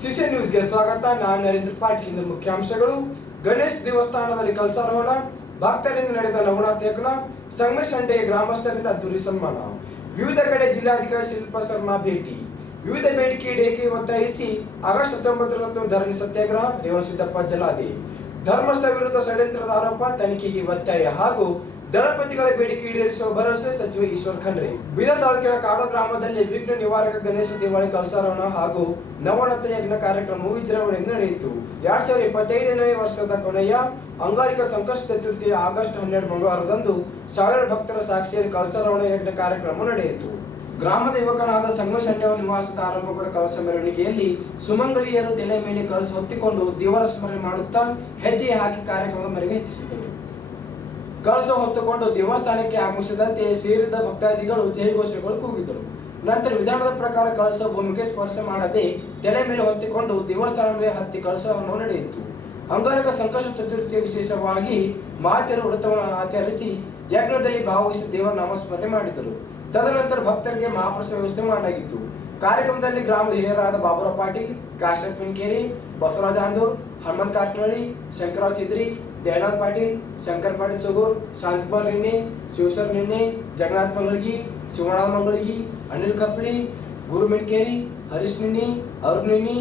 CC ನ್ಯೂಸ್ಗೆ ಸ್ವಾಗತ. ನಾನು ನರೇಂದ್ರ ಪಾಟೀಲ್ ಇಂದು ಮುಖ್ಯಾಂಶಗಳು ಗಣೇಶ್ ದೇವಸ್ಥಾನದಲ್ಲಿ ಕಲಸಾರೋಹಣ ಭಕ್ತರಿಂದ ನಡೆದ ನವನಾಥ ಯಜ್ಞ ಸಂಗಮೇಶಂಡೆ ಗ್ರಾಮಸ್ಥರಿಂದ ಅದ್ದೂರಿ ಸನ್ಮಾನ. ವಿವಿಧ ಕಡೆ ಜಿಲ್ಲಾಧಿಕಾರಿ ಶಿಲ್ಪ ಶರ್ಮಾ ಭೇಟಿ. ವಿವಿಧ ಬೇಡಿಕೆ ಈಡೇರಿಕೆ ಒತ್ತಾಯಿಸಿ ಆಗಸ್ಟ್ ಹತ್ತೊಂಬತ್ತರಂದು ಧರಣಿ ಸತ್ಯಾಗ್ರಹ ರೇವಣಸಿದ್ದಪ್ಪ ಜಲಾದಿ ಧರ್ಮಸ್ಥ ವಿರುದ್ಧ ಷಡ್ಯಂತ್ರದ ಆರೋಪ, ತನಿಖೆಗೆ ಒತ್ತಾಯ ಹಾಗೂ ದಳಪತಿಗಳ ಬೇಡಿಕೆ ಈಡೇರಿಸುವ ಭರವಸೆ ಸಚಿವ ಈಶ್ವರ್ ಖಂಡ್ರೆ. ಬೀದರ್ ತಾಲೂಕಿನ ಕಾಡು ಗ್ರಾಮದಲ್ಲಿ ವಿಘ್ನ ನಿವಾರಕ ಗಣೇಶ ದೇವಾಲಯ ಕಲ್ಸಾರವಣ ಹಾಗೂ ನವನತ ಯಜ್ಞ ಕಾರ್ಯಕ್ರಮವು ವಿಜೃಂಭಣೆಯಿಂದ ನಡೆಯಿತು. ಎರಡ್ ಸಾವಿರದ ಇಪ್ಪತ್ತೈದನೇ ವರ್ಷದ ಕೊನೆಯ ಅಂಗಾರಿಕ ಸಂಕಷ್ಟ ಚತುರ್ಥಿ ಆಗಸ್ಟ್ ಹನ್ನೆರಡು ಮಂಗಳವಾರದಂದು ಸಾವಿರ ಭಕ್ತರ ಸಾಕ್ಷಿಯಲ್ಲಿ ಕಲಸಾರೋಹಣ ಯಜ್ಞ ಕಾರ್ಯಕ್ರಮ ನಡೆಯಿತು. ಗ್ರಾಮದ ಯುವಕನಾದ ಸಂಗಮೇಶಂಡವ ನಿವಾಸದ ಆರಂಭಗೊಂಡ ಕಲಸ ಮೆರವಣಿಗೆಯಲ್ಲಿ ಸುಮಂಗಲಿಯರು ತಲೆ ಮೇಲೆ ಕಲಸು ಹೊತ್ತಿಕೊಂಡು ದೇವರ ಸ್ಮರಣೆ ಮಾಡುತ್ತಾ ಹೆಜ್ಜೆ ಹಾಕಿ ಕಾರ್ಯಕ್ರಮದ ಮರೆಗೆ ಹೆಚ್ಚಿಸಿದರು ಕಳಸ ಹೊತ್ತುಕೊಂಡು ದೇವಸ್ಥಾನಕ್ಕೆ ಆಗಮಿಸಿದಂತೆ ಸೇರಿದ ಭಕ್ತಾದಿಗಳು ಜಯಘೋಷಗಳು ಕೂಗಿದರು. ನಂತರ ವಿಧಾನದ ಪ್ರಕಾರ ಕಳಸ ಭೂಮಿಗೆ ಸ್ಪರ್ಶ ಮಾಡದೆ ತಲೆ ಮೇಲೆ ಹೊತ್ತಿಕೊಂಡು ದೇವಸ್ಥಾನ ಹತ್ತಿ ಕಳಸವನ್ನು ನಡೆಯಿತು. ಅಂಗಾರಕ ಸಂಕಷ್ಟ ಚತುರ್ಥಿ ವಿಶೇಷವಾಗಿ ಮಾತೆಯರು ವ್ರತವನ್ನು ಆಚರಿಸಿ ಯಜ್ಞದಲ್ಲಿ ಭಾಗವಹಿಸಿ ದೇವರ ನಾಮಸ್ಮರಣೆ ಮಾಡಿದರು. ತದನಂತರ ಭಕ್ತರಿಗೆ ಮಹಾಪ್ರಸಾದ ವ್ಯವಸ್ಥೆ ಮಾಡಲಾಗಿತ್ತು. ಕಾರ್ಯಕ್ರಮದಲ್ಲಿ ಗ್ರಾಮದ ಹಿರಿಯರಾದ ಬಾಬುರಾವ್ ಪಾಟೀಲ್ ಕಾಶ್ಯಪ್ ಕೇರಿ ಬಸವರಾಜ ಆಂದೂರ್, ಹನುಮಂತ್ ಕಾಟ್ನಳ್ಳಿ ಶಂಕರರಾವ್ ಚಿದ್ರಿ ದಯಾನಂದ್ ಪಾಟೀಲ್, ಶಂಕರ್ ಪಾಟೀಲ್ ಸುಗೂರ್ ಶಾಂತಕುಮಾರ್ ನಿನ್ನೆ ಶಿವಸರ್ ನಿನ್ನೆ, ಜಗನ್ನಾಥ್ ಮಂಗಳಗಿ ಶಿವನಾಥ್ ಮಂಗಳಗಿ, ಅನಿಲ್ ಕಪ್ಲಿ, ಗುರು ಮೆಡ್ಕೇರಿ ಹರೀಶ್ ನಿನ್ನಿ, ಅರುಣ್ ನಿನ್ನಿ,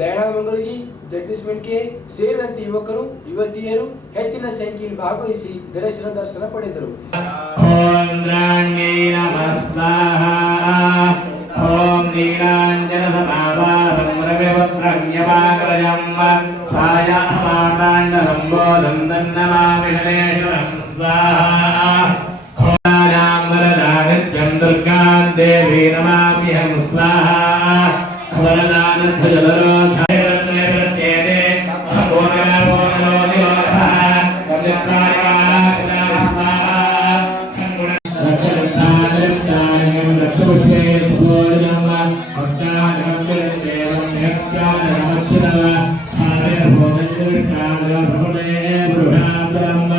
ದಯಾನಂದ ಮಂಗಳಗಿ, ಜಗದೀಶ್ ಮಿಣ್ಕೆ ಸೇರಿದಂತೆ ಯುವಕರು, ಯುವತಿಯರು ಹೆಚ್ಚಿನ ಸಂಖ್ಯೆಯಲ್ಲಿ ಭಾಗವಹಿಸಿ ಗಣೇಶನ ದರ್ಶನ ಪಡೆದರು. ॐ ధాయామాకాండసంబోధం దన్నమామిషణేశ్వరం స్వాహాం వరదానిత్యం దుర్గాం దేవీ నమామ్యహం స్వాహా వరదానధ్వజలరోధ Thank you. Adam.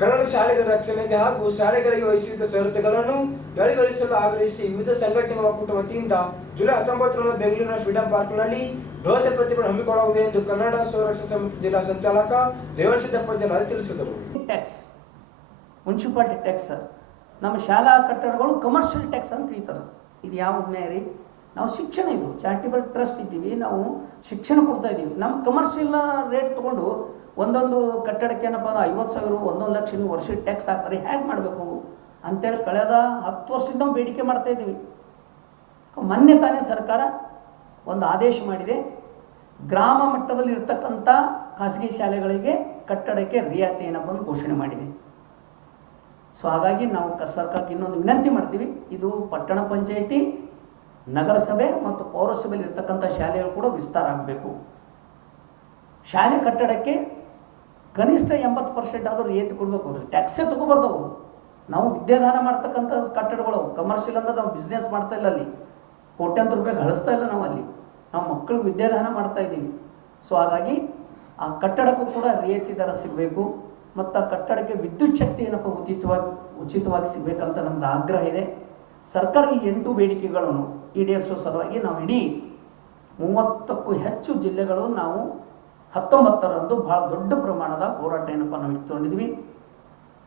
ಕನ್ನಡ ಶಾಲೆಗಳ ರಕ್ಷಣೆಗೆ ಹಾಗೂ ಶಾಲೆಗಳಿಗೆ ವಹಿಸಿದ್ದ ಷರತ್ತುಗಳನ್ನು ಜಾರಿಗೊಳಿಸಲು ಆಗ್ರಹಿಸಿ ವಿವಿಧ ಸಂಘಟನೆಗಳ ಒಕ್ಕೂಟ ವತಿಯಿಂದ ಜುಲೈ ಹತ್ತೊಂಬತ್ತರಂದು ಬೆಂಗಳೂರಿನ ಫ್ರೀಡಂ ಪಾರ್ಕ್ನಲ್ಲಿ ಬೃಹತ್ ಪ್ರತಿಭಟನೆ ಹಮ್ಮಿಕೊಳ್ಳುವುದೇ ಎಂದು ಕನ್ನಡ ಸುರಕ್ಷಾ ಸಮಿತಿ ಜಿಲ್ಲಾ ಸಂಚಾಲಕ ರೇವಣ ಸಿದ್ದಪ್ಪ ಜನ ತಿಳಿಸಿದರು. ಟ್ಯಾಕ್ಸ್ ಟ್ಯಾಕ್ಸ್ ನಮ್ಮ ಶಾಲಾ ಕಟ್ಟಡಗಳು ಕಮರ್ಷಿಯಲ್ ಟ್ಯಾಕ್ಸ್ ಅಂತ ಹೇಳ್ತಾರೆ ಇದು ಯಾವ ರೀ? ನಾವು ಶಿಕ್ಷಣ ಇದು. ಚಾರಿಟಬಲ್ ಟ್ರಸ್ಟ್ ಇದ್ದೀವಿ. ನಾವು ಶಿಕ್ಷಣ ಕೊಡ್ತಾ ಇದ್ದೀವಿ. ನಮ್ಮ ಕಮರ್ಷಿಯಲ್ ರೇಟ್ ತೊಗೊಂಡು ಒಂದೊಂದು ಕಟ್ಟಡಕ್ಕೆ ಏನಪ್ಪ ಅಂದ್ರೆ ಐವತ್ತು ಸಾವಿರ, ಒಂದೊಂದು ಲಕ್ಷ ವರ್ಷ ಟ್ಯಾಕ್ಸ್ ಹಾಕ್ತಾರೆ. ಹೇಗೆ ಮಾಡಬೇಕು? ಅಂತೇಳಿ ಕಳೆದ ಹತ್ತು ವರ್ಷದಿಂದ ಬೇಡಿಕೆ ಮಾಡ್ತಾ ಇದ್ದೀವಿ. ಮೊನ್ನೆ ತಾನೇ ಸರ್ಕಾರ ಒಂದು ಆದೇಶ ಮಾಡಿದೆ. ಗ್ರಾಮ ಮಟ್ಟದಲ್ಲಿ ಇರ್ತಕ್ಕಂಥ ಖಾಸಗಿ ಶಾಲೆಗಳಿಗೆ ಕಟ್ಟಡಕ್ಕೆ ರಿಯಾಯಿತಿಯನ್ನು ಬಂದು ಘೋಷಣೆ ಮಾಡಿದೆ. ಸೊ ಹಾಗಾಗಿ ನಾವು ಸರ್ಕಾರಕ್ಕೆ ಇನ್ನೊಂದು ವಿನಂತಿ ಮಾಡ್ತೀವಿ. ಇದು ಪಟ್ಟಣ ಪಂಚಾಯಿತಿ ನಗರಸಭೆ ಮತ್ತು ಪೌರಸಭೆಯಲ್ಲಿ ಇರ್ತಕ್ಕಂಥ ಶಾಲೆಗಳು ಕೂಡ ವಿಸ್ತಾರ ಆಗಬೇಕು. ಶಾಲೆ ಕಟ್ಟಡಕ್ಕೆ ಕನಿಷ್ಠ ಎಂಬತ್ತು ಪರ್ಸೆಂಟ್ ಆದರೂ ರಿಯಾಯಿತಿ ಕೊಡಬೇಕು. ಟ್ಯಾಕ್ಸೇ ತಗೋಬಾರ್ದು ನಾವು ವಿದ್ಯಾದಾನ ಮಾಡ್ತಕ್ಕಂಥ ಕಟ್ಟಡಗಳು ಕಮರ್ಷಿಯಲ್ ಅಂದ್ರೆ ನಾವು ಬಿಸ್ನೆಸ್ ಮಾಡ್ತಾ ಇಲ್ಲ ಅಲ್ಲಿ. ಕೋಟ್ಯಾಂತರ ರೂಪಾಯಿ ಗಳಿಸ್ತಾ ಇಲ್ಲ ನಾವು ಅಲ್ಲಿ. ನಾವು ಮಕ್ಕಳಿಗೆ ವಿದ್ಯಾದಾನ ಮಾಡ್ತಾ ಇದ್ದೀವಿ. ಸೊ ಹಾಗಾಗಿ ಆ ಕಟ್ಟಡಕ್ಕೂ ಕೂಡ ರಿಯಾಯಿತಿ ದರ ಸಿಗಬೇಕು. ಮತ್ತು ಆ ಕಟ್ಟಡಕ್ಕೆ ವಿದ್ಯುತ್ ಶಕ್ತಿ ಏನಪ್ಪ ಉಚಿತವಾಗಿ ಉಚಿತವಾಗಿ ಸಿಗಬೇಕಂತ ನಮ್ದು ಆಗ್ರಹ ಇದೆ. ಸರ್ಕಾರ ಈ ಎಂಟು ಬೇಡಿಕೆಗಳನ್ನು ಈಡೇರಿಸುವ ಸಲುವಾಗಿ ನಾವು ಇಡೀ ಮೂವತ್ತಕ್ಕೂ ಹೆಚ್ಚು ಜಿಲ್ಲೆಗಳು ನಾವು ಹತ್ತೊಂಬತ್ತರಂದು ಬಹಳ ದೊಡ್ಡ ಪ್ರಮಾಣದ ಹೋರಾಟ ಏನಪ್ಪ ನಾವು ಇಟ್ಕೊಂಡಿದ್ವಿ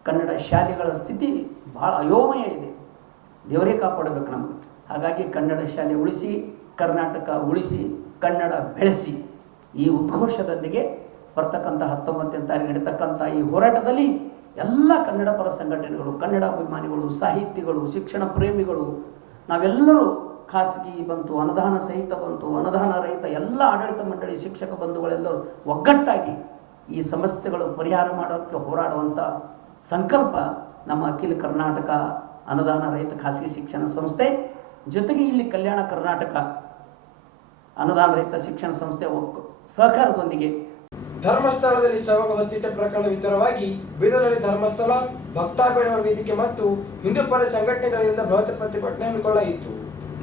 ಕನ್ನಡ ಶಾಲೆಗಳ ಸ್ಥಿತಿ ಬಹಳ ಅಯೋಮಯ ಇದೆ. ದೇವರೇ ಕಾಪಾಡಬೇಕು ನಮಗೆ. ಹಾಗಾಗಿ ಕನ್ನಡ ಶಾಲೆ ಉಳಿಸಿ, ಕರ್ನಾಟಕ ಉಳಿಸಿ, ಕನ್ನಡ ಬೆಳೆಸಿ ಈ ಉದ್ಘೋಷದೊಂದಿಗೆ ಬರ್ತಕ್ಕಂಥ ಹತ್ತೊಂಬತ್ತನೇ ತಾರೀಕು ನಡೀತಕ್ಕಂಥ ಈ ಹೋರಾಟದಲ್ಲಿ ಎಲ್ಲ ಕನ್ನಡ ಪರ ಸಂಘಟನೆಗಳು, ಕನ್ನಡ ಅಭಿಮಾನಿಗಳು, ಸಾಹಿತಿಗಳು, ಶಿಕ್ಷಣ ಪ್ರೇಮಿಗಳು, ನಾವೆಲ್ಲರೂ ಖಾಸಗಿ ಬಂತು, ಅನುದಾನ ಸಹಿತ ಬಂತು, ಅನುದಾನ ರಹಿತ ಎಲ್ಲ ಆಡಳಿತ ಮಂಡಳಿ ಶಿಕ್ಷಕ ಬಂಧುಗಳೆಲ್ಲರೂ ಒಗ್ಗಟ್ಟಾಗಿ ಈ ಸಮಸ್ಯೆಗಳು ಪರಿಹಾರ ಮಾಡೋಕ್ಕೆ ಹೋರಾಡುವಂಥ ಸಂಕಲ್ಪ ನಮ್ಮ ಅಖಿಲ ಕರ್ನಾಟಕ ಅನುದಾನ ರಹಿತ ಖಾಸಗಿ ಶಿಕ್ಷಣ ಸಂಸ್ಥೆ. ಜೊತೆಗೆ ಇಲ್ಲಿ ಕಲ್ಯಾಣ ಕರ್ನಾಟಕ ಅನುದಾನ ರಹಿತ ಶಿಕ್ಷಣ ಸಂಸ್ಥೆ ಸಹಕಾರದೊಂದಿಗೆ ಧರ್ಮಸ್ಥಳದಲ್ಲಿ ಸವಗ ಹೊತ್ತಿಟ್ಟ ಪ್ರಕರಣ ವಿಚಾರವಾಗಿ ಬೀದರಲ್ಲಿ ಧರ್ಮಸ್ಥಳ ಭಕ್ತಾಬೇಡ ವೇದಿಕೆ ಮತ್ತು ಹಿಂದೂಪರ ಸಂಘಟನೆಗಳಿಂದ ಬೃಹತ್ ಪ್ರತಿಭಟನೆ ಹಮ್ಮಿಕೊಳ್ಳಲಾಯಿತು.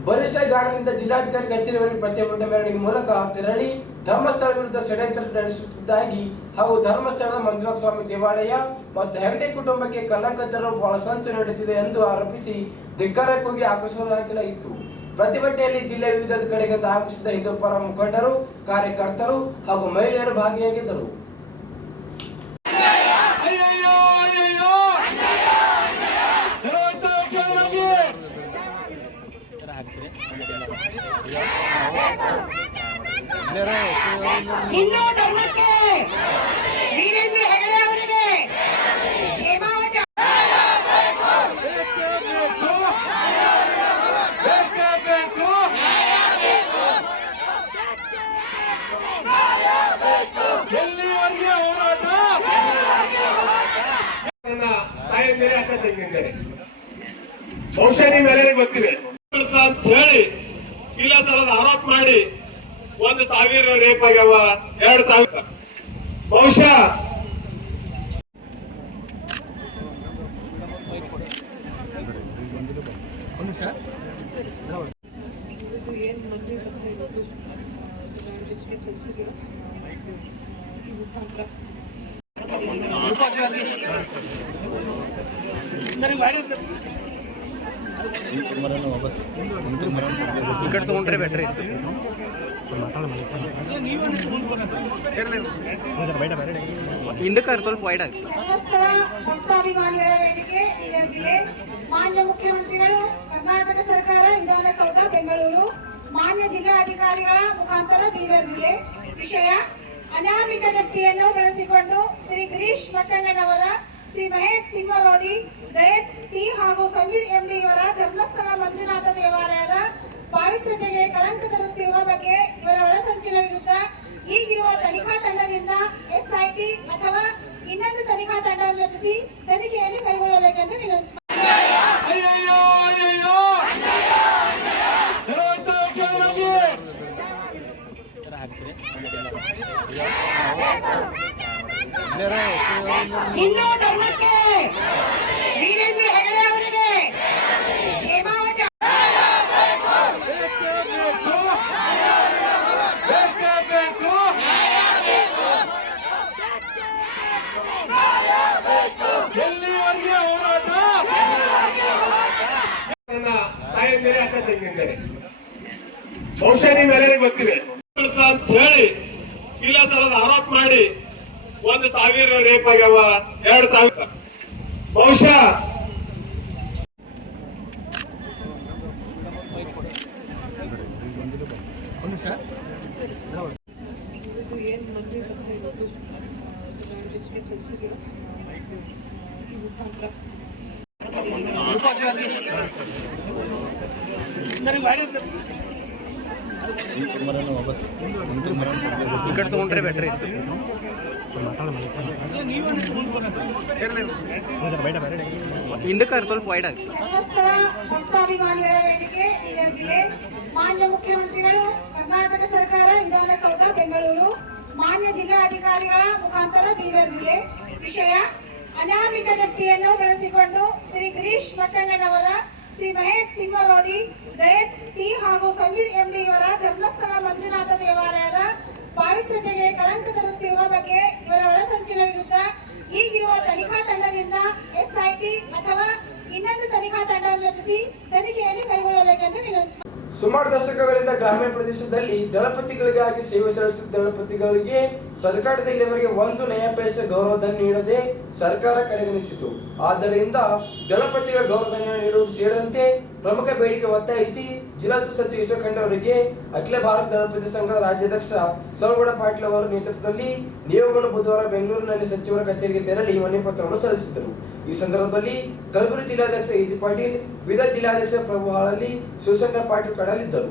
ಬರಿಷ ಗಾರ್ಡ್ನಿಂದ ಜಿಲ್ಲಾಧಿಕಾರಿ ಕಚೇರಿವರೆಗೆ ಪ್ರತಿಭಟನೆ ಮೆರವಣಿಗೆ ಮೂಲಕ ತೆರಳಿ ಧರ್ಮಸ್ಥಳ ವಿರುದ್ಧ ಷಡ್ಯಂತ್ರ ನಡೆಸುತ್ತಿದ್ದಾಗಿ ಹಾಗೂ ಧರ್ಮಸ್ಥಳದ ಮಂಜುನಾಥ ಸ್ವಾಮಿ ದೇವಾಲಯ ಮತ್ತು ಹೆಗಡೆ ಕುಟುಂಬಕ್ಕೆ ಕಲಂಕ ತರಲು ಬಹಳ ಸಂಚು ನಡೆಯುತ್ತಿದೆ ಎಂದು ಆರೋಪಿಸಿ ಧಿಕ್ಕಾರ ಕೂಗಿ ಆಕ್ರೋಶ ಹಾಕಲಾಯಿತು ಪ್ರತಿಭಟನೆಯಲ್ಲಿ ಜಿಲ್ಲೆಯ ವಿವಿಧ ಕಡೆಗೆ ಆಗಮಿಸಿದ ಹಿಂದೂ ಪರ ಮುಖಂಡರು ಕಾರ್ಯಕರ್ತರು ಹಾಗೂ ಮಹಿಳೆಯರು ಭಾಗಿಯಾಗಿದ್ದರು. ಧರ್ಮಕ್ಕೆ ವೀರೇಂದ್ರ ಹೆಗಡೆ ಅವರಿಗೆ ಹೇಮಾವತಿ ಬೇಕೇ ಬೇಕು ಬೇಕೇ ಬೇಕು ಎಲ್ಲಿವರೆಗೆ ಹೋರಾಟ ನನ್ನ ತಾಯಂದಿರೇ ಅಕ್ಕ ತಂಗಿದ್ದಾರೆ ಬಹುಶಃ ನಿಮ್ಮೆಲ್ಲರಿಗೂ ಗೊತ್ತಿದೆ. ಅಂತ ಹೇಳಿ, ಇಲ್ಲ ಆರೋಪ ಮಾಡಿ ಒಂದು ಸಾವಿರ ರೇಪ್ ಆಗ್ಯಾವ, ಎರಡು ಸಾವಿರ. ಬಹುಶಃ ಧರ್ಮಸ್ಥಳ ಭಕ್ತಾಭಿಮಾನಿಗಳ ವೇದಿಕೆ ಮಂಡ್ಯ ಜಿಲ್ಲೆ. ಮಾನ್ಯ ಮುಖ್ಯಮಂತ್ರಿಗಳು, ಕರ್ನಾಟಕ ಸರ್ಕಾರ, ವಿಧಾನಸೌಧ, ಬೆಂಗಳೂರು. ಮಾನ್ಯ ಜಿಲ್ಲಾಧಿಕಾರಿಗಳ ಮುಖಾಂತರ ಬೀದರ್ ಜಿಲ್ಲೆ. ವಿಷಯ, ಅನಾಮಿಕ ವ್ಯಕ್ತಿಯನ್ನು ಬಳಸಿಕೊಂಡು ಶ್ರೀ ಗಿರೀಶ್ ಪಟ್ಟಣ್ಣನವರ ಶ್ರೀ ಮಹೇಶ್ ತಿಮ್ಮರೋಡಿ ಜಯಂತ್ ಟಿ ಹಾಗೂ ಸಮೀರ್ ಎಂಡಿ ಇವರ ಧರ್ಮಸ್ಥಳ ಮಂಜುನಾಥ ದೇವಾಲಯದ ಪಾವಿತ್ರ್ಯತೆಗೆ ಕಳಂಕ ತರುತ್ತಿರುವ ಬಗ್ಗೆ ಇವರ ಒಳಸಂಚಿನ ವಿರುದ್ಧ ಈಗಿರುವ ತನಿಖಾ ತಂಡದಿಂದ ಎಸ್ಐಟಿ ಅಥವಾ ಇನ್ನೊಂದು ತನಿಖಾ ತಂಡವನ್ನು ರಚಿಸಿ ತನಿಖೆಯನ್ನು ಕೈಗೊಳ್ಳಬೇಕೆಂದು ವಿನಂತಿ Yeah, ಹಿಂದೂ ಧರ್ಮಕ್ಕೆ ವೀರೇಂದ್ರ ಹೆಗಡೆ ಅವರಿಗೆ ಬಹುಶಃ ಗೊತ್ತಿದೆ ಅಂತ ಹೇಳಿ ಇಲ್ಲ ಸಲದ ಆರೋಪ ಮಾಡಿ ಒಂದು ಸಾವಿರ ರೇಪ್ ಆಗ್ಯಾವ ಎರಡು ಸಾವಿರ ಬಹುಶಃ ಧರ್ಮಸ್ಥಳ ಭಕ್ತಾಭಿಮಾನಿಗಳ ವೇದಿಕೆ ಮಂಡ್ಯ ಜಿಲ್ಲೆ. ಮಾನ್ಯ ಮುಖ್ಯಮಂತ್ರಿಗಳು, ಕರ್ನಾಟಕ ಸರ್ಕಾರ ವಿಧಾನಸೌಧ ಬೆಂಗಳೂರು. ಮಾನ್ಯ ಜಿಲ್ಲಾಧಿಕಾರಿಗಳ ಮುಖಾಂತರ ಬೀದರ್ ಜಿಲ್ಲೆ. ವಿಷಯ, ಅನಾಮಿಕ ವ್ಯಕ್ತಿಯನ್ನು ಬಳಸಿಕೊಂಡು ಶ್ರೀ ಗಿರೀಶ್ ಪಟ್ಟಣ್ಣನವರ ಶ್ರೀ ಮಹೇಶ್ ತಿಮ್ಮರೋಡಿ ಜಯಂತ್ ಟಿ ಹಾಗೂ ಸಮೀರ್ ಎಂಡಿ ಇವರ ಧರ್ಮಸ್ಥಳ ಮಂಜುನಾಥ ದೇವಾಲಯದ ಪಾವಿತ್ರ್ಯತೆಗೆ ಕಳಂಕ ತರುತ್ತಿರುವ ಬಗ್ಗೆ ಇವರ ಒಳಸಂಚಿನ ವಿರುದ್ಧ ಈಗಿರುವ ತನಿಖಾ ತಂಡದಿಂದ ಎಸ್ಐಟಿ ಅಥವಾ ಇನ್ನೊಂದು ತನಿಖಾ ತಂಡವನ್ನು ರಚಿಸಿ ತನಿಖೆಯನ್ನು ಕೈಗೊಳ್ಳಬೇಕೆಂದು ವಿನಂತಿ ಸುಮಾರು ದಶಕಗಳಿಂದ ಗ್ರಾಮೀಣ ಪ್ರದೇಶದಲ್ಲಿ ದಳಪತಿಗಳಿಗಾಗಿ ಸೇವೆ ಸಲ್ಲಿಸಿದ ದಳಪತಿಗಳಿಗೆ ಸರ್ಕಾರದ ಇಲ್ಲಿವರೆಗೆ ಒಂದು ನಯ ಪೈಸೆ ಗೌರವಧನ ನೀಡದೆ ಸರ್ಕಾರ ಕಡೆಗಣಿಸಿತು. ಆದ್ದರಿಂದ ದಳಪತಿಗಳ ಗೌರವಧನ ನೀಡುವುದು ಸೇರಿದಂತೆ ಪ್ರಮುಖ ಬೇಡಿಕೆ ಒತ್ತಾಯಿಸಿ ಜಿಲ್ಲಾ ಸಚಿವ ವಿಶ್ವಖಂಡ ಅವರಿಗೆ ಅಖಿಲ ಭಾರತ ದಳಪತಿ ಸಂಘದ ರಾಜ್ಯಾಧ್ಯಕ್ಷ ಸರ್ವಗೌಡ ಪಾಟೀಲ್ ಅವರ ನೇತೃತ್ವದಲ್ಲಿ ನಿಯೋಗಗಳು ಬುಧವಾರ ಬೆಂಗಳೂರಿನಲ್ಲಿ ಸಚಿವರ ಕಚೇರಿಗೆ ತೆರಳಿ ಮನೆ ಪತ್ರವನ್ನು ಸಲ್ಲಿಸಿದರು. ಈ ಸಂದರ್ಭದಲ್ಲಿ ಕಲಬುರಗಿ ಜಿಲ್ಲಾಧ್ಯಕ್ಷ ಎಜಿ ಪಾಟೀಲ್ ಬೀದರ್ ಜಿಲ್ಲಾಧ್ಯಕ್ಷ ಪ್ರಭು ಹಾಳಲ್ಲಿ ಶಿವಶಂಕರ್ ಪಾಟೀಲ್ ಕಡಲಿದ್ದರು.